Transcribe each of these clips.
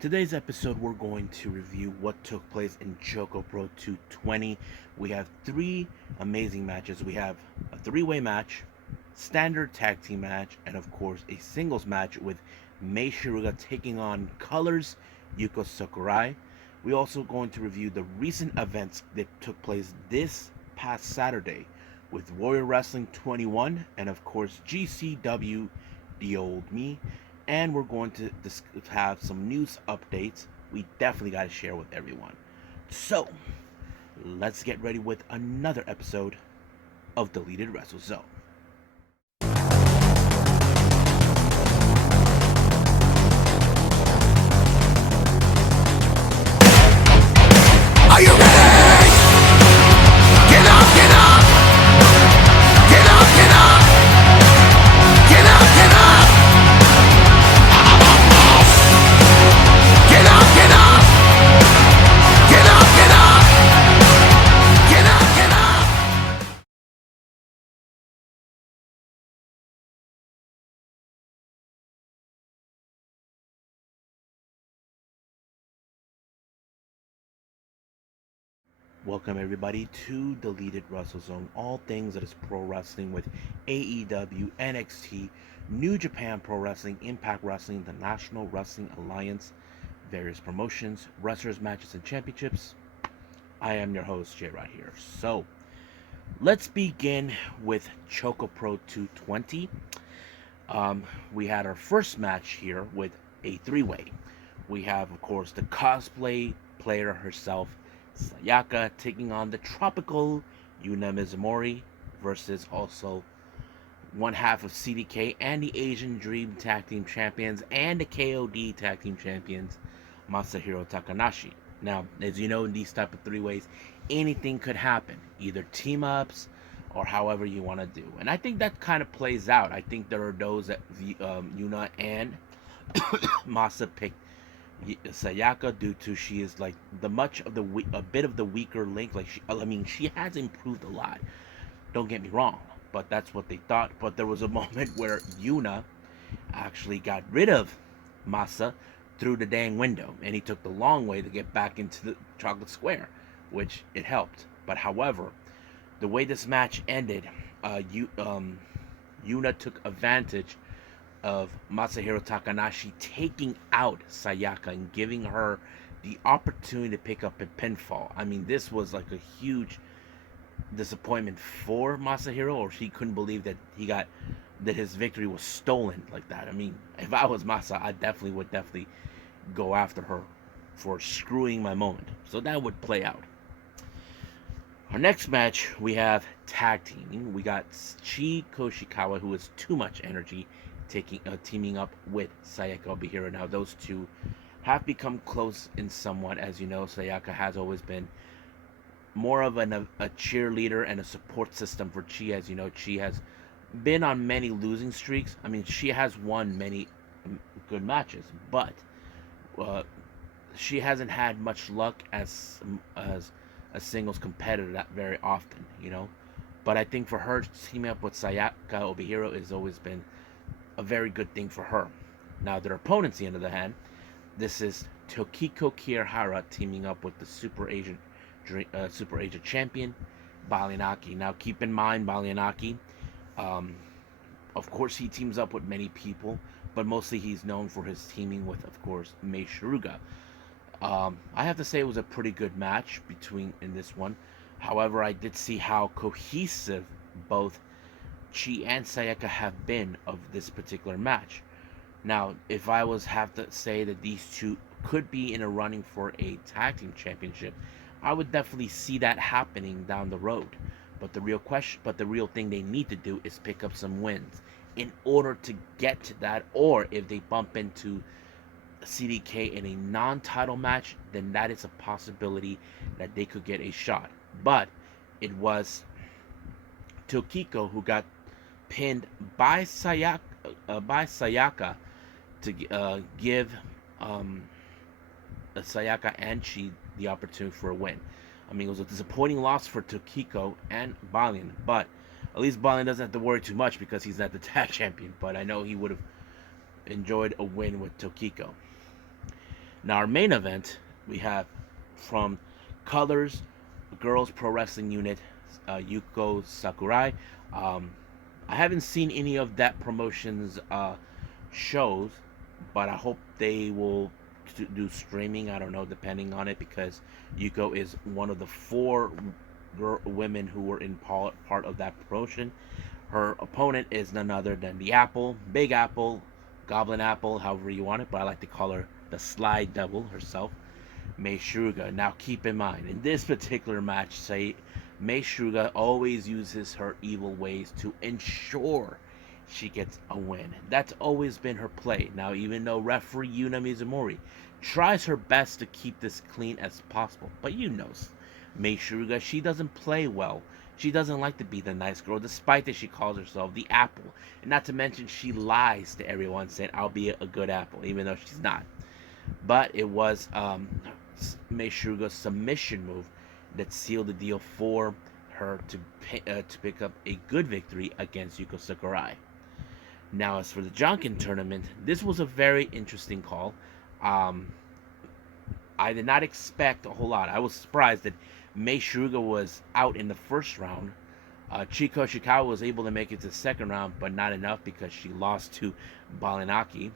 Today's episode, we're going to review what took place in ChocoPro 220. We have three amazing matches. We have a three-way match, standard tag team match, and of course a singles match with Mei Shiruga taking on Colors Yuko Sakurai. We're also going to review the recent events that took place this past Saturday with Warrior Wrestling 21 and of course GCW The Old Me, and we're going to have some news updates we definitely got to share with everyone. So, let's get ready with another episode of Deleted Wrestle Zone. Are you ready? Get up, get up! Get up, get up! Get up, get up! Get up, get up! Get up, get up! Get up, get up! Welcome everybody to Deleted Wrestle Zone, all things that is pro wrestling with AEW, NXT, New Japan Pro Wrestling, Impact Wrestling, the National Wrestling Alliance, various promotions, wrestlers, matches, and championships. I am your host, Jay, right here. So, let's begin with ChocoPro 220. We had our first match here with a three-way. We have, of course, the cosplay player herself, Sayaka, taking on the tropical Yuna Mizumori versus also one half of CDK and the Asian Dream Tag Team Champions and the KOD Tag Team Champions, Masahiro Takanashi. Now, as you know, in these type of three ways, anything could happen, either team ups or however you want to do. And I think that kind of plays out. I think there are those that Yuna and Masa picked Sayaka due to she is like a bit of the weaker link. Like she has improved a lot. Don't get me wrong, but that's what they thought. But there was a moment where Yuna actually got rid of Masa through the dang window, and he took the long way to get back into the chocolate square, which it helped. But however, the way this match ended, Yuna took advantage of Masahiro Takanashi taking out Sayaka and giving her the opportunity to pick up a pinfall. I mean, this was like a huge disappointment for Masahiro, or she couldn't believe that his victory was stolen like that. I mean, if I was Masa, I would definitely go after her for screwing my moment. So that would play out. Our next match, we have tag teaming. We got Chi Koshikawa, who has too much energy, teaming up with Sayaka Obihiro. Now, those two have become close in somewhat. As you know, Sayaka has always been more of a cheerleader and a support system for Chi. As you know, Chi has been on many losing streaks. I mean, she has won many good matches, but she hasn't had much luck as a singles competitor that very often, you know. But I think for her, teaming up with Sayaka Obihiro has always been a very good thing for her. Now, their opponents, the end of the hand, this is Tokiko Kirihara teaming up with the Super Asia champion, Balianaki. Now, keep in mind, Balianaki, of course, he teams up with many people, but mostly he's known for his teaming with, of course, Mei Shiruga. I have to say it was a pretty good match in this one. However, I did see how cohesive both Chi and Sayaka have been of this particular match. Now, if I have to say that these two could be in a running for a tag team championship, I would definitely see that happening down the road. But the real thing they need to do is pick up some wins in order to get to that. Or if they bump into CDK in a non-title match, then that is a possibility that they could get a shot. But it was Tokiko who got pinned by Sayaka to give Sayaka and Chi the opportunity for a win. I mean, it was a disappointing loss for Tokiko and Balian, but at least Balian doesn't have to worry too much because he's not the tag champion. But I know he would have enjoyed a win with Tokiko. Now, our main event, we have from Colors Girls Pro Wrestling Unit, Yuko Sakurai. Um, I haven't seen any of that promotion's shows, but I hope they will do streaming. I don't know, depending on it, because Yuko is one of the four women who were in part of that promotion. Her opponent is none other than the Apple, Big Apple, Goblin Apple, however you want it, but I like to call her the Slide Devil herself, Mei Suruga. Now keep in mind, in this particular match, say Mei Suruga always uses her evil ways to ensure she gets a win. That's always been her play. Now, even though referee Yuna Mizumori tries her best to keep this clean as possible, but you know, Mei Suruga, she doesn't play well. She doesn't like to be the nice girl, despite that she calls herself the apple. And not to mention, she lies to everyone, saying, I'll be a good apple, even though she's not. But it was Mei Suruga's submission move that sealed the deal for her to pick up a good victory against Yuko Sakurai. Now, as for the Jonkin tournament, this was a very interesting call. Um, I did not expect a whole lot. I was surprised that Mei Suruga was out in the first round. Chiko Shikawa was able to make it to the second round, but not enough because she lost to Balinaki.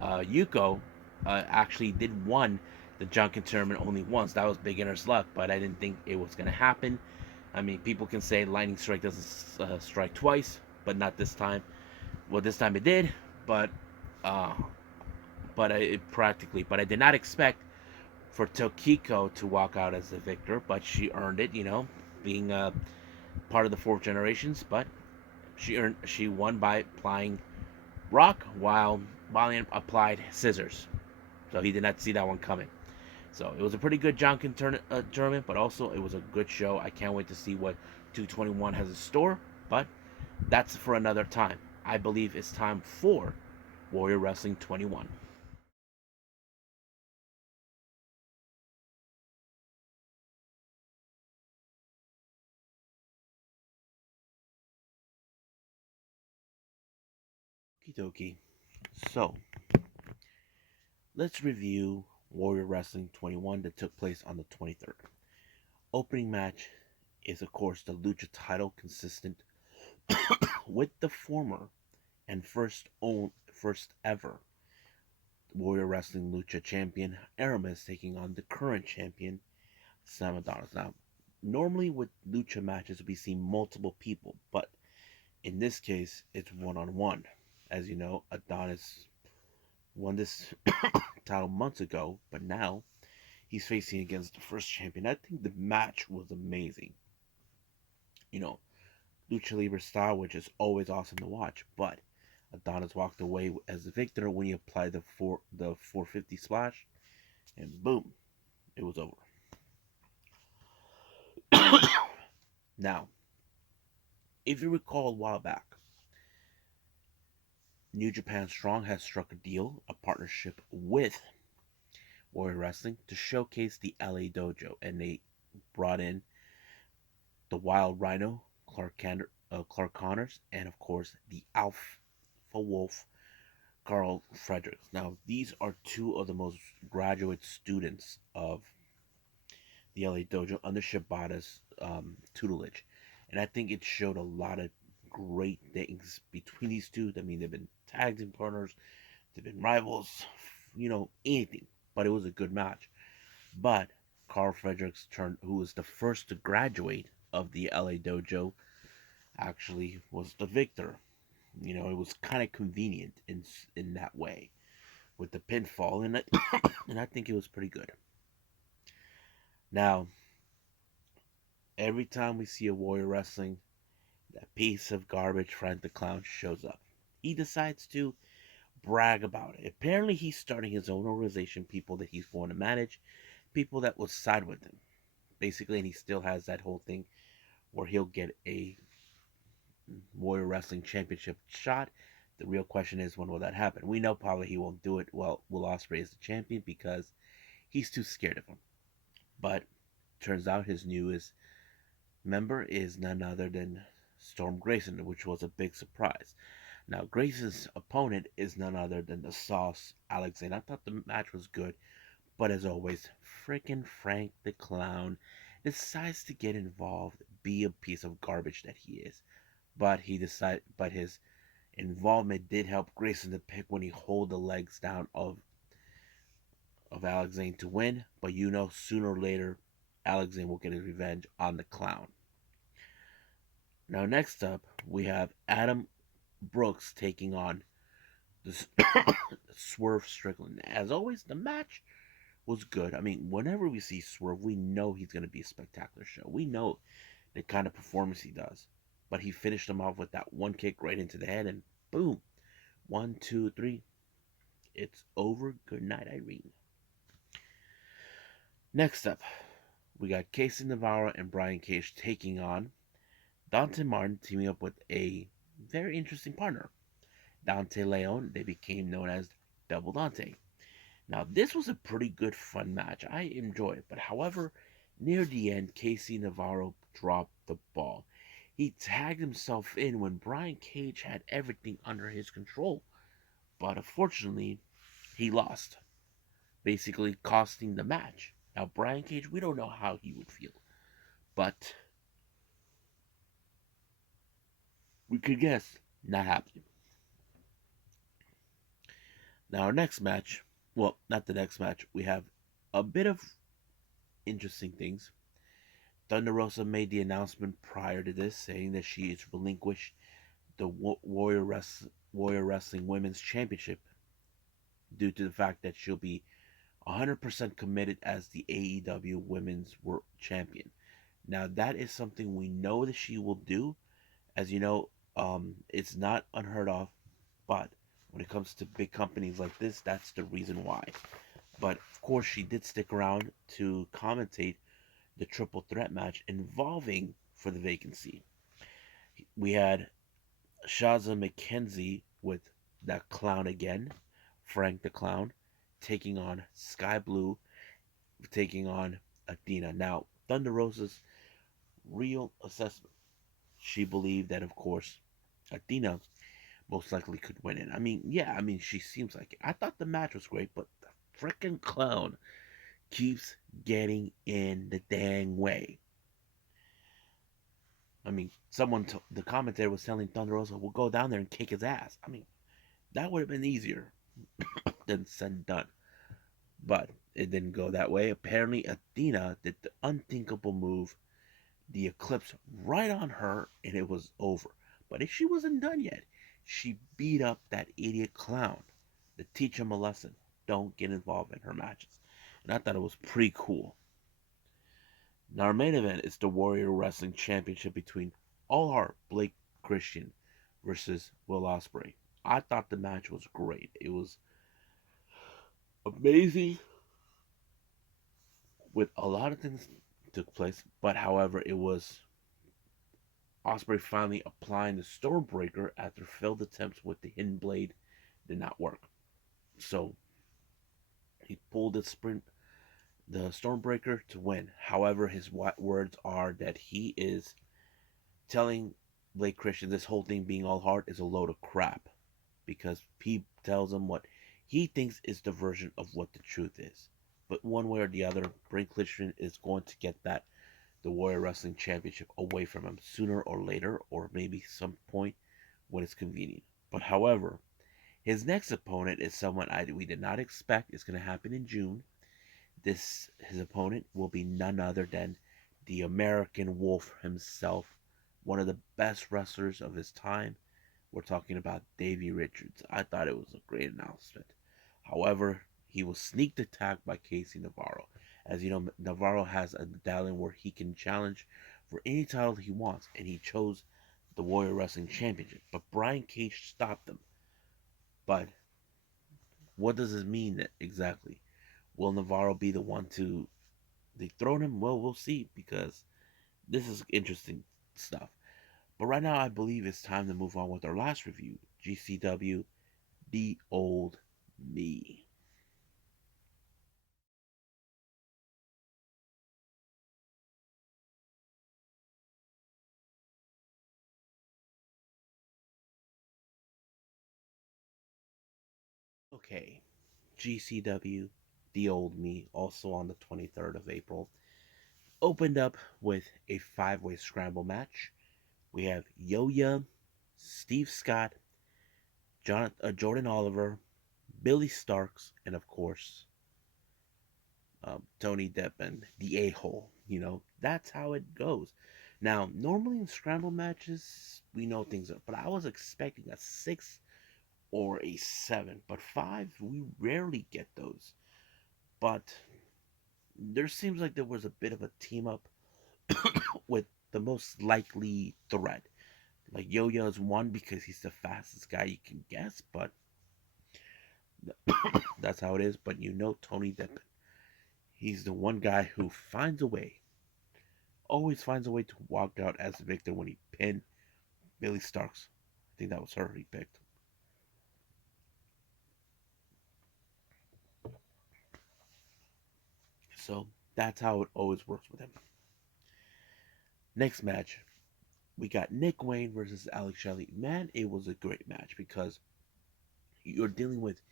Yuko actually did won the Junkin tournament only once. That was beginner's luck, but I didn't think it was going to happen. I mean, people can say lightning strike doesn't strike twice, but not this time. Well, this time it did, but uh, but I did not expect for Tokiko to walk out as the victor, but she earned it. You know, being part of the fourth generations, but she won by applying rock while Valiant applied scissors. So he did not see that one coming. So it was a pretty good Jonkin tournament, but also it was a good show. I can't wait to see what 221 has in store, but that's for another time. I believe it's time for Warrior Wrestling 21. Okie dokie. So let's review Warrior Wrestling 21 that took place on the 23rd. Opening match is, of course, the Lucha title, consistent with the former and first ever Warrior Wrestling Lucha champion Aramis taking on the current champion Sam Adonis. Now, normally with Lucha matches we see multiple people, but in this case it's one on one. As you know, Adonis won this title months ago, but now he's facing against the first champion. I think the match was amazing. You know, Lucha Libre style, which is always awesome to watch, but Adonis walked away as the victor when he applied the 450 splash, and boom, it was over. Now, if you recall a while back, New Japan Strong has struck a deal, a partnership with Warrior Wrestling to showcase the LA Dojo, and they brought in the Wild Rhino, Clark Connors, and of course the Alpha Wolf, Carl Fredericks. Now, these are two of the most graduate students of the LA Dojo under Shibata's tutelage. And I think it showed a lot of great things between these two. I mean, they've been tag team partners, they've been rivals, you know, anything. But it was a good match. But Carl Fredericks turned, who was the first to graduate of the LA Dojo, actually was the victor. You know, it was kind of convenient in that way with the pinfall, and and I think it was pretty good. Now, every time we see a Warrior Wrestling, that piece of garbage Frank the Clown shows up. He decides to brag about it. Apparently, he's starting his own organization, people that he's going to manage, people that will side with him. Basically, and he still has that whole thing where he'll get a Warrior Wrestling Championship shot. The real question is, when will that happen? We know probably he won't do it while Will Ospreay is the champion because he's too scared of him. But turns out his newest member is none other than Storm Grayson, which was a big surprise. Now, Grayson's opponent is none other than the Sauce Alexander. I thought the match was good, But as always, frickin' Frank the Clown decides to get involved, be a piece of garbage that he is. But his involvement did help Grayson to pick when he hold the legs down of Alexander to win. But you know, sooner or later, Alexander will get his revenge on the Clown. Now, next up, we have Adam Brooks taking on the Swerve Strickland. As always, the match was good. I mean, whenever we see Swerve, we know he's going to be a spectacular show. We know the kind of performance he does. But he finished him off with that one kick right into the head, and boom, 1, 2, 3, it's over. Good night, Irene. Next up, we got Casey Navarro and Brian Cage taking on Dante Martin, teaming up with a very interesting partner, Dante Leon. They became known as Double Dante. Now, this was a pretty good, fun match. I enjoyed it. But however, near the end, Casey Navarro dropped the ball. He tagged himself in when Brian Cage had everything under his control. But unfortunately, he lost, basically costing the match. Now, Brian Cage, we don't know how he would feel. But we could guess, not happy. Now, our next match, well, not the next match, we have a bit of interesting things. Thunder Rosa made the announcement prior to this saying that she has relinquished the Warrior Wrestling Women's Championship due to the fact that she'll be 100% committed as the AEW Women's World Champion. Now, that is something we know that she will do. As you know, it's not unheard of, but when it comes to big companies like this, that's the reason why. But of course, she did stick around to commentate the triple threat match involving for the vacancy. We had Shaza McKenzie with that clown again, Frank the Clown, taking on Sky Blue, taking on Athena. Now, Thunder Rosa's real assessment, she believed that, of course, Athena most likely could win it. I mean, yeah, I mean, she seems like it. I thought the match was great, but the freaking clown keeps getting in the dang way. I mean, the commentator was telling Thunder Rosa, "We'll go down there and kick his ass." I mean, that would have been easier than said and done. But it didn't go that way. Apparently, Athena did the unthinkable move, the eclipse right on her, and it was over. But if she wasn't done yet, she beat up that idiot clown to teach him a lesson. Don't get involved in her matches. And I thought it was pretty cool. Now, our main event is the Warrior Wrestling Championship between All Heart Blake Christian versus Will Ospreay. I thought the match was great. It was amazing with a lot of things took place, but however, it was Ospreay finally applying the Stormbreaker after failed attempts with the Hidden Blade did not work. So he pulled the Stormbreaker to win. However, his words are that he is telling Blake Christian this whole thing being all hard is a load of crap because he tells him what he thinks is the version of what the truth is. But one way or the other, Blake Christian is going to get the Warrior Wrestling Championship away from him sooner or later, or maybe some point when it's convenient. But however, his next opponent is someone we did not expect is going to happen in June. His opponent will be none other than the American Wolf himself, one of the best wrestlers of his time. We're talking about Davey Richards. I thought it was a great announcement. However, he was sneaked attacked by Casey Navarro. As you know, Navarro has a medallion where he can challenge for any title he wants, and he chose the Warrior Wrestling Championship. But Brian Cage stopped him. But what does this mean exactly? Will Navarro be the one to dethrone him? Well, we'll see because this is interesting stuff. But right now, I believe it's time to move on with our last review, GCW The Old Me. Okay, GCW The Old Me, also on the 23rd of April, opened up with a five-way scramble match. We have Yo-Ya, Steve Scott, Jordan Oliver, Billy Starks, and of course, Tony Deppen, the a-hole. That's how it goes. Now, normally in scramble matches, we know things are, but I was expecting a 6 or a 7, but 5, we rarely get those. But there seems like there was a bit of a team up with the most likely threat. Like Yo-Yo is one because he's the fastest guy you can guess, but that's how it is. But Tony Deppen. He's the one guy who finds a way, always finds a way to walk out as the victor when he pinned Billy Starks. I think that was her he picked. So that's how it always works with him. Next match, we got Nick Wayne versus Alex Shelley. Man, it was a great match because you're dealing with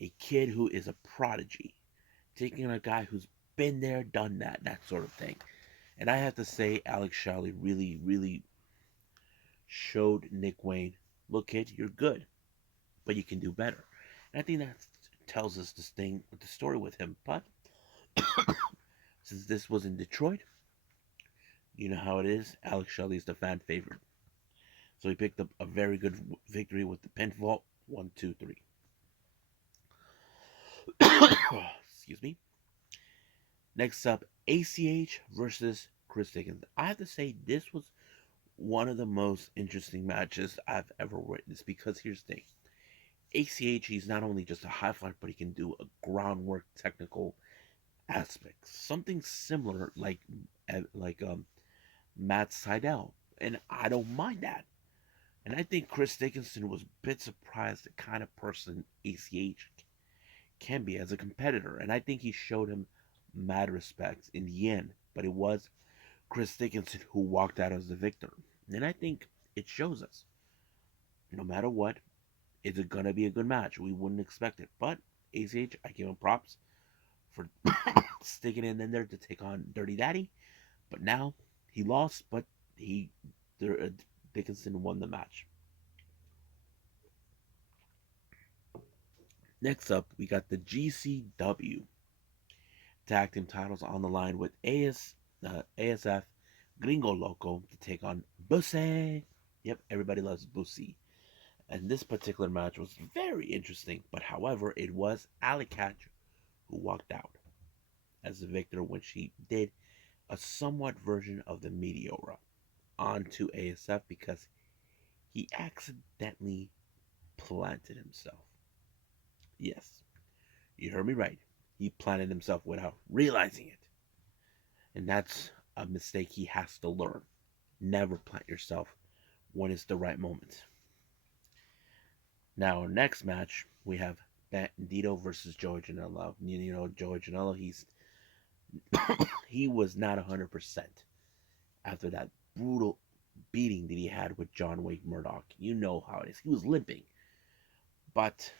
a kid who is a prodigy, taking on a guy who's been there, done that, that sort of thing. And I have to say, Alex Shelley really, really showed Nick Wayne, look, kid, you're good, but you can do better. And I think that tells us this thing, the story with him. But since this was in Detroit, you know how it is. Alex Shelley is the fan favorite. So he picked up a very good victory with the pinfall. 1, 2, 3. Excuse me. Next up, ACH versus Chris Dickens. I have to say, this was one of the most interesting matches I've ever witnessed because here's the thing. ACH, he's not only just a high flyer, but he can do a groundwork technical aspect. Something similar like Matt Seidel. And I don't mind that. And I think Chris Dickinson was a bit surprised the kind of person ACH can be as a competitor. And I think he showed him mad respect in the end. But it was Chris Dickinson who walked out as the victor. And I think it shows us, no matter what, it's going to be a good match. We wouldn't expect it. But ACH, I give him props for sticking it in there to take on Dirty Daddy. But now he lost, but Dickinson won the match. Next up, we got the GCW tag team titles on the line with ASF Gringo Loco to take on Bussy. Yep, everybody loves Bussy. And this particular match was very interesting, but however, it was Ali Catch who walked out as the victor when she did a somewhat version of the Meteora onto ASF because he accidentally planted himself. Yes, you heard me right. He planted himself without realizing it. And that's a mistake he has to learn. Never plant yourself when it's the right moment. Now, our next match, we have Bandito versus Joey Janela. Joey Janela, he was not 100% after that brutal beating that he had with John Wayne Murdoch. You know how it is. He was limping. But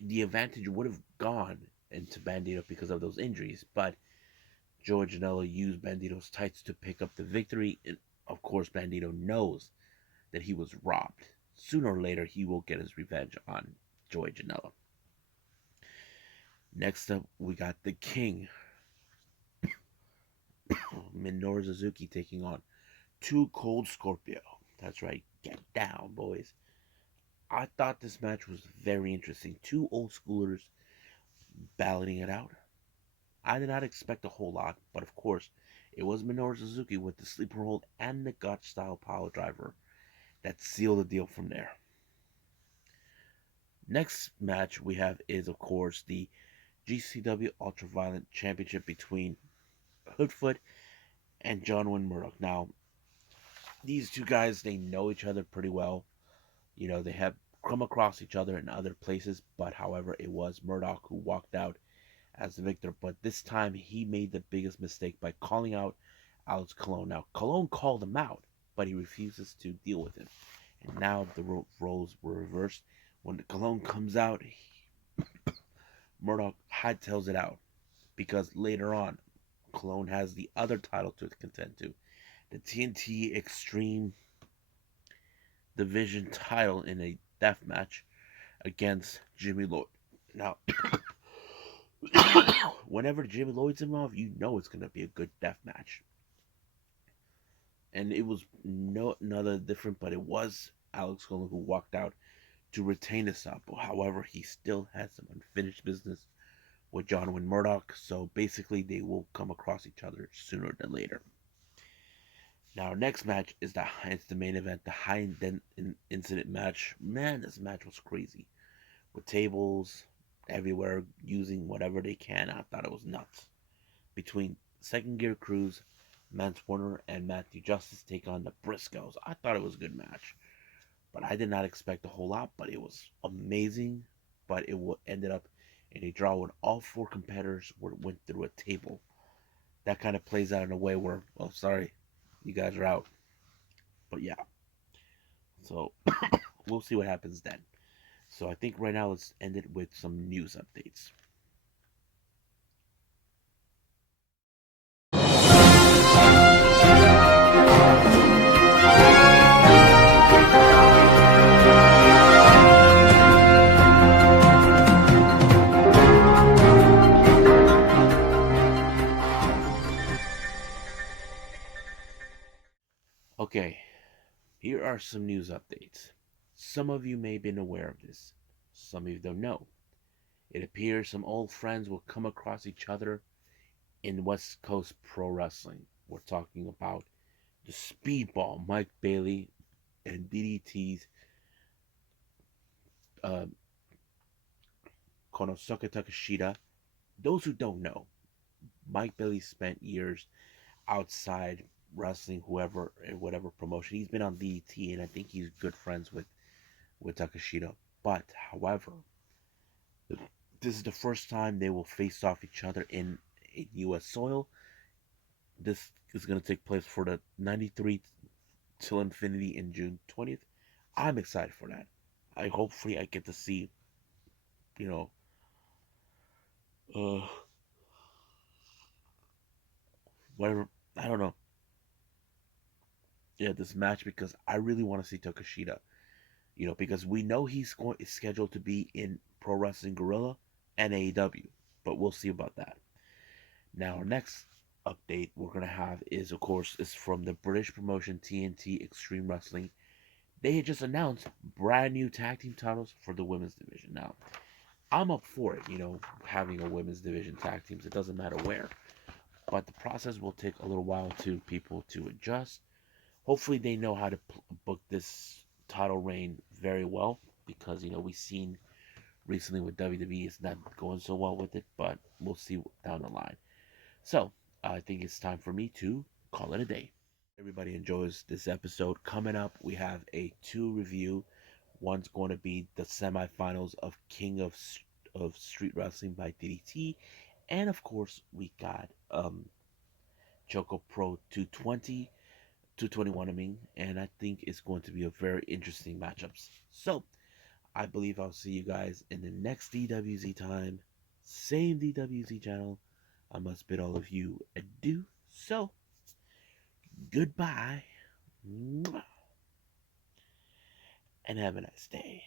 the advantage would have gone into Bandito because of those injuries. But Joey Janela used Bandito's tights to pick up the victory. And of course, Bandito knows that he was robbed. Sooner or later, he will get his revenge on Joey Janela. Next up, we got the King, Minoru Suzuki, taking on Too Cold Scorpio. That's right, get down, boys. I thought this match was very interesting. Two old schoolers battling it out. I did not expect a whole lot, but of course, it was Minoru Suzuki with the sleeper hold and the gut style power driver that sealed the deal from there. Next match we have is, of course, the GCW Ultraviolet Championship between Hoodfoot and John Wayne Murdoch. Now, these two guys, they know each other pretty well. They have come across each other in other places, but however, it was Murdoch who walked out as the victor. But this time, he made the biggest mistake by calling out Alex Colon. Now, Colon called him out, but he refuses to deal with him. And now the roles were reversed. When Colon comes out, Murdoch hightails it out because later on, Cologne has the other title to contend to, the TNT Extreme Division title in a death match against Jimmy Lloyd. Now, whenever Jimmy Lloyd's involved, you know it's going to be a good death match. And it was no another different, but it was Alex Colon who walked out to retain his title. However, he still has some unfinished business with John Wayne Murdoch, so basically they will come across each other sooner than later. Now, our next match is the main event, the high incident match. Man, this match was crazy with tables everywhere using whatever they can. I thought it was nuts. Between Second Gear Cruz, Mance Warner, and Matthew Justice take on the Briscoes. I thought it was a good match, but I did not expect a whole lot. But it was amazing. But it ended up in a draw when all four competitors went through a table. That kind of plays out in a way where, well, sorry, you guys are out. But yeah, so we'll see what happens then. So I think right now let's end it with some news updates. Okay, here are some news updates. Some of you may have been aware of this, some of you don't know. It appears some old friends will come across each other in West Coast Pro Wrestling. We're talking about the Speedball, Mike Bailey, and DDT's uh, Konosuke Takeshita. Those who don't know, Mike Bailey spent years outside wrestling, whoever, whatever promotion. He's been on DDT, and I think he's good friends with Takeshita. But, however, this is the first time they will face off each other in U.S. soil. This is going to take place for the 93 till Infinity in June 20th. I'm excited for that. Hopefully I get to see, you know, uh, whatever. I don't know. Yeah, this match because I really want to see Takeshita. Because we know is scheduled to be in Pro Wrestling Guerrilla and AEW, but we'll see about that. Now, our next update we're gonna have is, of course, is from the British promotion TNT Extreme Wrestling. They had just announced brand new tag team titles for the women's division. Now, I'm up for it, having a women's division tag teams. It doesn't matter where, but the process will take a little while to people to adjust. Hopefully, they know how to book this title reign very well because we've seen recently with WWE it's not going so well with it, but we'll see down the line. So I think it's time for me to call it a day. Everybody enjoys this episode. Coming up, we have a two review. One's going to be the semifinals of King of Street Wrestling by DDT, and of course we got ChocoPro 220, 221. I mean, and I think it's going to be a very interesting matchups. So I believe I'll see you guys in the next DWZ time, same DWZ channel. I must bid all of you adieu. So goodbye, and have a nice day.